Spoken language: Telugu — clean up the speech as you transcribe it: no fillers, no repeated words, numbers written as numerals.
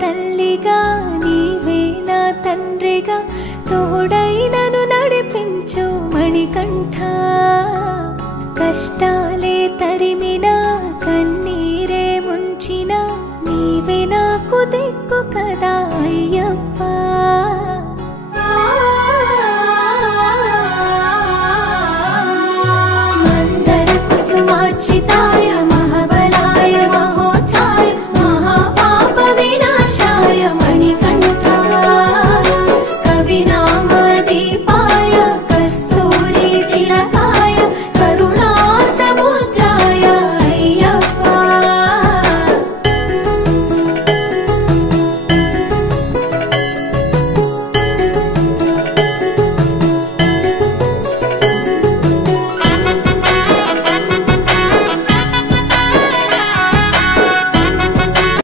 తల్లిగా నీవే నా తండ్రిగా తోడై నన్ను నడిపించు మణికంఠ కష్టాలే తరిమినా కన్నీరే ముంచినా నీవే నాకు దిక్కు కదా అయ్యప్ప